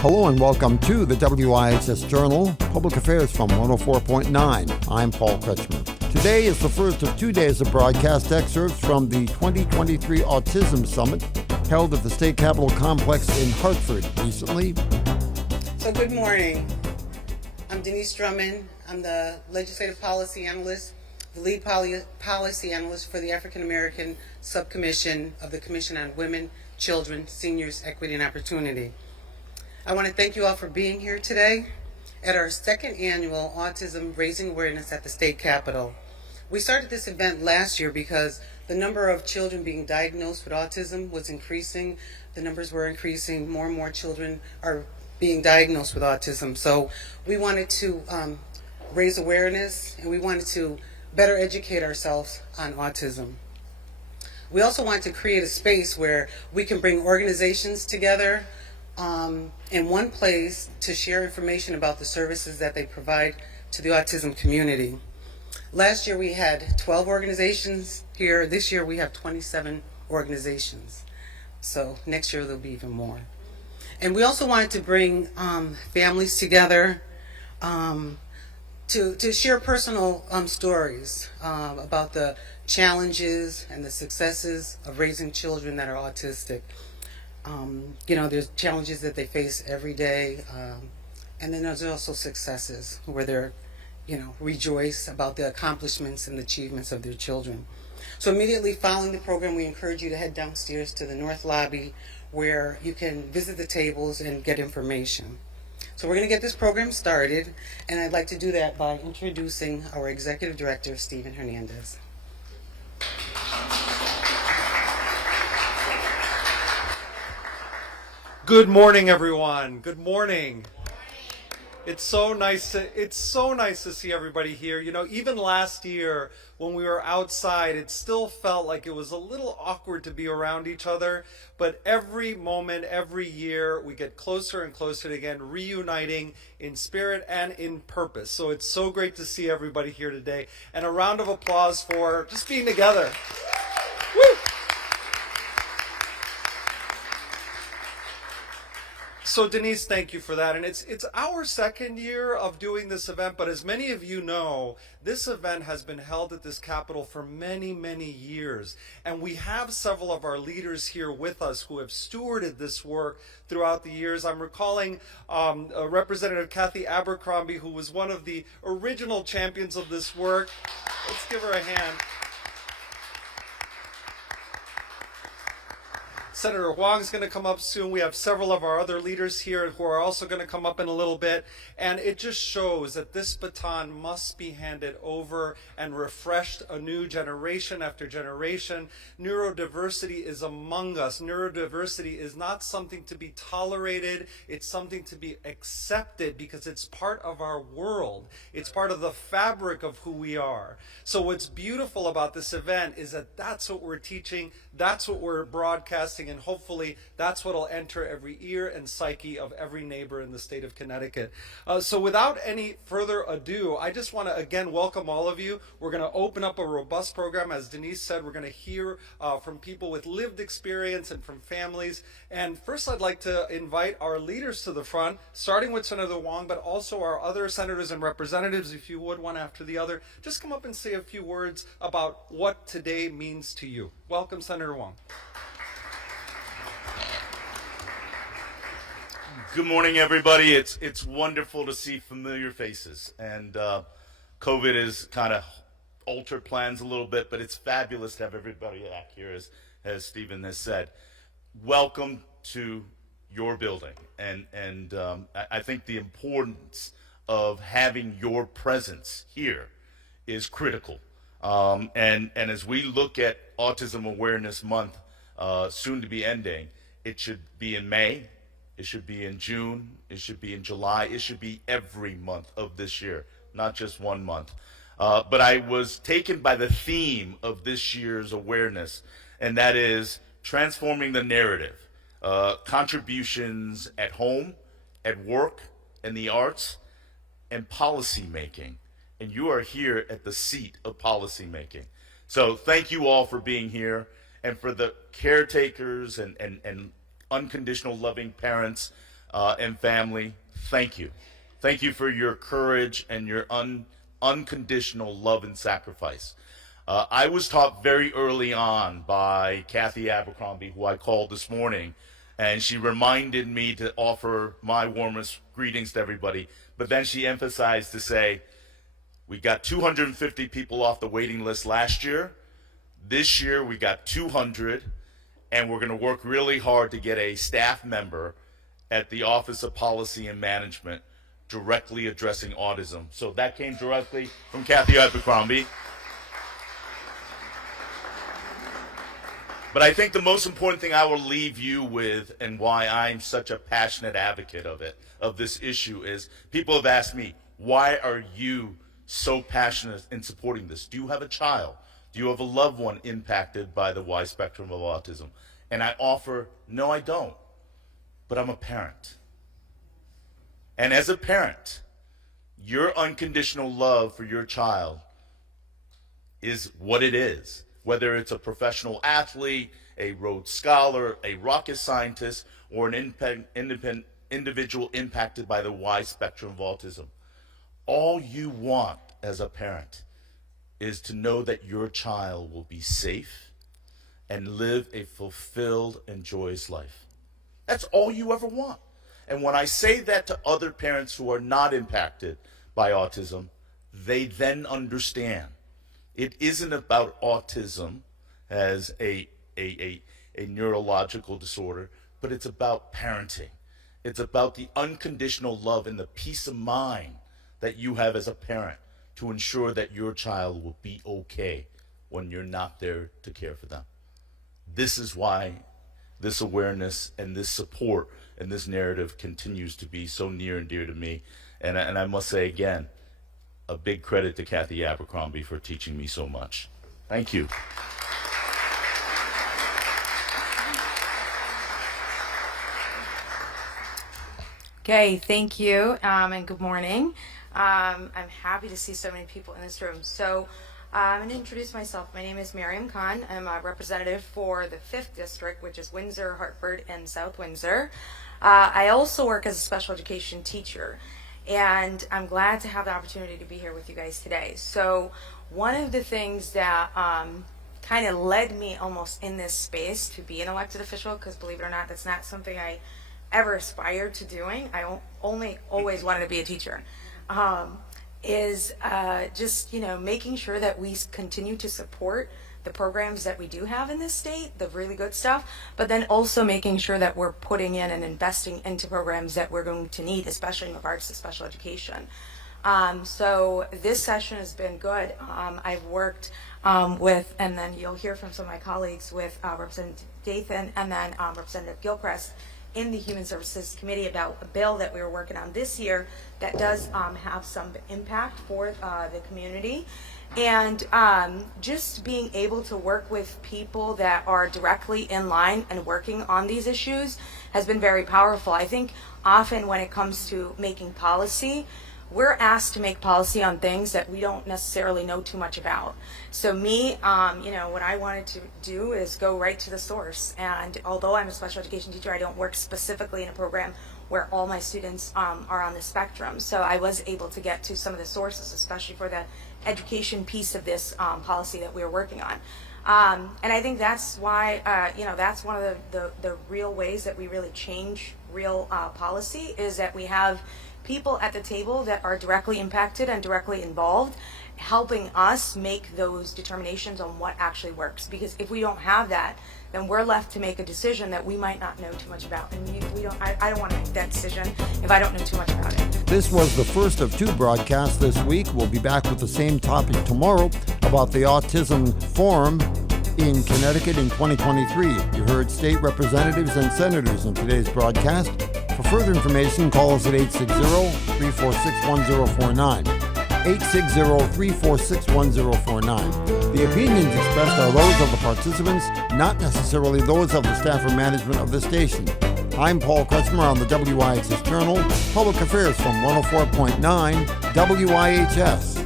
Hello and welcome to the WIHS Journal, Public Affairs from 104.9. I'm Paul Kretschmer. Today is the first of 2 days of broadcast excerpts from the 2023 Autism Summit held at the State Capitol Complex in Hartford recently. So good morning. I'm Denise Drummond. I'm the Legislative Policy Analyst, the lead policy analyst for the African American Subcommission of the Commission on Women, Children, Seniors, Equity, and Opportunity. I want to thank you all for being here today at our second annual Autism Raising Awareness at the State Capitol. We started this event last year because the number of children being diagnosed with autism was increasing. The numbers were increasing. More and more children are being diagnosed with autism. So we wanted to raise awareness, and we wanted to better educate ourselves on autism. We also wanted to create a space where we can bring organizations together in one place to share information about the services that they provide to the autism community. Last year we had 12 organizations here. This year we have 27 organizations. So next year there'll be even more. And we also wanted to bring families together to share personal stories about the challenges and the successes of raising children that are autistic. There's challenges that they face every day, and then there's also successes where they're, rejoice about the accomplishments and the achievements of their children. So immediately following the program, we encourage you to head downstairs to the North Lobby where you can visit the tables and get information. So we're going to get this program started, and I'd like to do that by introducing our Executive Director, Stephen Hernandez. Good morning, everyone. Good morning. It's so nice to see everybody here. Even last year when we were outside, it still felt like it was a little awkward to be around each other. But every moment, every year, we get closer and closer to, again, reuniting in spirit and in purpose. So it's so great to see everybody here today. And a round of applause for just being together. Woo! So Denise, thank you for that. And it's our second year of doing this event, but as many of you know, this event has been held at this Capitol for many, many years. And we have several of our leaders here with us who have stewarded this work throughout the years. I'm recalling Representative Kathy Abercrombie, who was one of the original champions of this work. Let's give her a hand. Senator Huang's going to come up soon. We have several of our other leaders here who are also going to come up in a little bit. And it just shows that this baton must be handed over and refreshed anew generation after generation. Neurodiversity is among us. Neurodiversity is not something to be tolerated. It's something to be accepted because it's part of our world. It's part of the fabric of who we are. So what's beautiful about this event is that that's what we're teaching. That's what we're broadcasting, and hopefully that's what will enter every ear and psyche of every neighbor in the state of Connecticut. So without any further ado, I just want to again welcome all of you. We're going to open up a robust program. As Denise said, we're going to hear from people with lived experience and from families. And first I'd like to invite our leaders to the front, starting with Senator Huang, but also our other senators and representatives, if you would, one after the other. Just come up and say a few words about what today means to you. Welcome, Senator Huang. Good morning, everybody. It's wonderful to see familiar faces, and COVID has kind of altered plans a little bit, but it's fabulous to have everybody back here, as Stephen has said. Welcome to your building, and I think the importance of having your presence here is critical. And as we look at Autism Awareness Month, soon to be ending, it should be in May. It should be in June, it should be in July, it should be every month of this year, not just 1 month. But I was taken by the theme of this year's awareness, and that is transforming the narrative, contributions at home, at work, in the arts, and policy making. And you are here at the seat of policy making. So thank you all for being here, and for the caretakers and unconditional loving parents and family, thank you. Thank you for your courage and your unconditional love and sacrifice. I was taught very early on by Kathy Abercrombie, who I called this morning, and she reminded me to offer my warmest greetings to everybody. But then she emphasized to say, we got 250 people off the waiting list last year. This year we got 200, and we're going to work really hard to get a staff member at the Office of Policy and Management directly addressing autism. So that came directly from Kathy Abercrombie. But I think the most important thing I will leave you with, and why I'm such a passionate advocate of this issue, is people have asked me, why are you so passionate in supporting this? Do you have a child? Do you have a loved one impacted by the wide spectrum of autism? And I offer, no, I don't, but I'm a parent. And as a parent, your unconditional love for your child is what it is. Whether it's a professional athlete, a Rhodes Scholar, a rocket scientist, or an independent individual impacted by the wide spectrum of autism. All you want as a parent is to know that your child will be safe and live a fulfilled and joyous life. That's all you ever want. And when I say that to other parents who are not impacted by autism, they then understand. It isn't about autism as a neurological disorder, but it's about parenting. It's about the unconditional love and the peace of mind that you have as a parent to ensure that your child will be okay when you're not there to care for them. This is why this awareness and this support and this narrative continues to be so near and dear to me. And I must say again, a big credit to Kathy Abercrombie for teaching me so much. Thank you. Okay, thank you, and good morning. I'm happy to see so many people in this room. So I'm going to introduce myself. My name is Miriam Khan. I'm a representative for the 5th District, which is Windsor, Hartford, and South Windsor. I also work as a special education teacher, and I'm glad to have the opportunity to be here with you guys today. So one of the things that kind of led me almost in this space to be an elected official, because believe it or not, that's not something I ever aspired to doing. I only always wanted to be a teacher. Is just, making sure that we continue to support the programs that we do have in this state, the really good stuff, but then also making sure that we're putting in and investing into programs that we're going to need, especially in regards to special education. So this session has been good. I've worked with, and then you'll hear from some of my colleagues, with Representative Dathan and then Representative Gilchrist in the Human Services Committee about a bill that we were working on this year that does have some impact for the community. And just being able to work with people that are directly in line and working on these issues has been very powerful. I think often when it comes to making policy, we're asked to make policy on things that we don't necessarily know too much about. So me, what I wanted to do is go right to the source. And although I'm a special education teacher, I don't work specifically in a program where all my students are on the spectrum. So I was able to get to some of the sources, especially for the education piece of this policy that we were working on. And I think that's why, that's one of the real ways that we really change real policy, is that we have people at the table that are directly impacted and directly involved, helping us make those determinations on what actually works. Because if we don't have that, then we're left to make a decision that we might not know too much about. And I don't want to make that decision if I don't know too much about it. This was the first of 2 broadcasts this week. We'll be back with the same topic tomorrow about the Autism Forum in Connecticut in 2023. You heard state representatives and senators in today's broadcast. For further information, call us at 860-346-1049. 860-346-1049. The opinions expressed are those of the participants, not necessarily those of the staff or management of the station. I'm Paul Kretschmer on the WIHS Journal, Public Affairs from 104.9 WIHS.